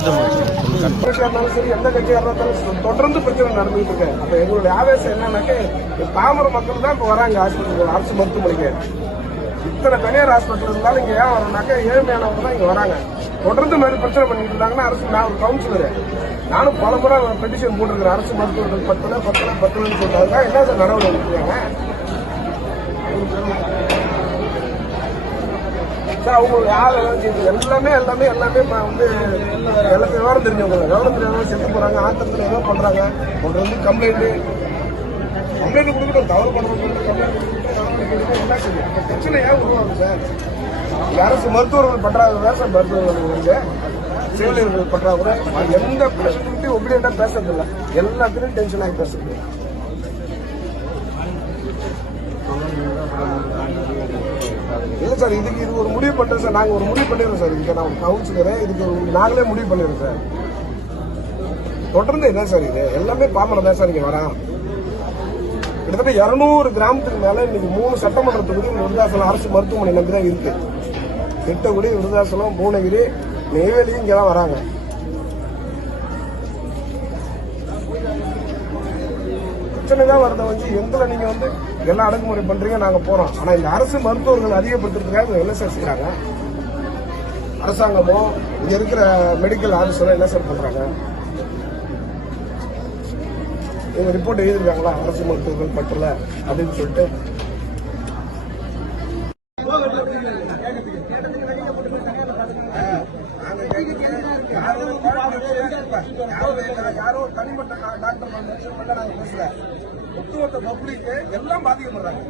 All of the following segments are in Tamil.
கட்சியா இருந்தாலும் சரி எந்த கட்சியாக இருந்தாலும் சரி, தொடர்ந்து பிரச்சனை நடந்துகிட்டு இருக்கு. அப்ப எங்களுடைய ஆவேசம் என்னன்னாக்க இந்த பாமர மக்கள் தான் இப்ப வராங்க ஹாஸ்பிட்டல் அரசு மருத்துவமனைக்கு. இத்தனை தனியார் ஹாஸ்பிட்டல் இருந்தாலும் இங்க ஏன் வரணும்னாக்க ஏழ்மையானவங்க தான் இங்க வராங்க. தொடர்ந்து மாதிரி பிரச்சனை பண்ணிட்டு இருந்தாங்கன்னா அரசு நான் ஒரு கவுன்சிலர் நானும் பல முறை பெட்டிஷன் போட்டிருக்கிறேன். அரசு மருத்துவர்கள் பத்தல பத்தல பத்தலன்னு சொல்றாங்க என்ன சார் நடவடிக்கை எடுக்கிறாங்க? சார் அவங்களுடைய ஆளெல்லாம் செய்யுது எல்லாமே எல்லாமே எல்லாமே வந்து எல்லாத்தையும் விவரம் தெரிஞ்சவங்க. விவரம் தெரியாம செத்து போகிறாங்க ஆத்திரத்தில் ஏதோ பண்ணுறாங்க ஒன்று வந்து கம்ப்ளைண்ட் கம்ப்ளைண்ட் கொடுக்கட்டும் தவறு பண்ணுறவங்க கம்ப்ளைண்ட் என்ன செய்யும் பிரச்சனை ஏன் உருவாங்க சார். அரசு மருத்துவர்கள் பற்றாக்குறை தான் சார் மருத்துவர்கள் வந்து. செவிலியர்கள் பற்றாக்குறை எந்த பிரச்சனையும் ஒப்பீனியண்டா பேசுறதில்ல. எல்லாத்துலேயும் டென்ஷன் ஆகி பேசுறது இல்ல சார் இதுக்கு இது ஒரு பண்ணுறோம் சார். நாங்கள் ஒரு முடிவு பண்ணிடுறோம் சார். இதுக்கு நான் கவுன்சிலரை இதுக்கு நாங்களே முடிவு பண்ணிடுறோம் சார். தொடர்ந்து என்ன சார் இது? எல்லாமே பாமர தான் சார் இங்கே வரான் கிட்டத்தட்ட இரநூறு கிராமத்துக்கு மேலே இன்னைக்கு மூணு சட்டமன்ற தொகுதி விருதாசலம் அரசு மருத்துவமனை நம்பி தான் இருக்குது திட்டக்குடி விருதாசலம் பூனகிரி நெய்வேலியும் இங்கே தான் வராங்க. பிரச்சனை தான் வரத வந்து. எங்களை நீங்க வந்து எல்லாம் அடக்குமுறை பண்றீங்க நாங்க போறோம். ஆனா இந்த அரசு மருத்துவர்கள் அதிகப்படுத்துறதுக்காக என்ன சார் செய்யறாங்க அரசாங்கமோ இங்க இருக்கிற மெடிக்கல் ஆஃபீஸரும் என்ன சார் பண்றாங்க? இவங்க ரிப்போர்ட் எழுதிருக்காங்களா அரசு மருத்துவர்கள் பற்றல அப்படின்னு சொல்லிட்டு. யாரும் ஒரு தனிப்பட்ட டாக்டர் நாங்க பேசல ஒட்டுமொத்த பப்ளிக் எல்லாம் பாதிக்கப்படுறாங்க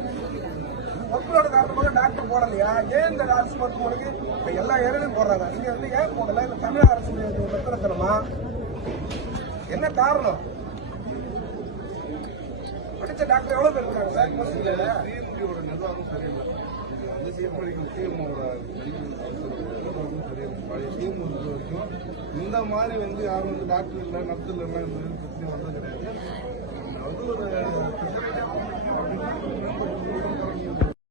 மக்களோட காரணமாக டாக்டர் போடலையா ஏன் இந்த அரசு மருத்துவமனைக்கு எல்லா ஏரியாலையும் போடுறாங்க இங்க வந்து ஏன் போடல இந்த தமிழக அரசு வெத்தனத்தனமா என்ன காரணம் படிச்ச டாக்டர் எவ்வளவு பேர் இருக்காங்க சார் சிஎம்டியோட நிர்வாகம் சரியில்லை இது வந்து சிஎம் சிஎம்மோட சிஎம் இருந்த இந்த மாதிரி வந்து யாரும் வந்து டாக்டர் இல்லை நர்ஸ் இல்லைன்னா இந்த பிரச்சனை வந்தது கிடையாது.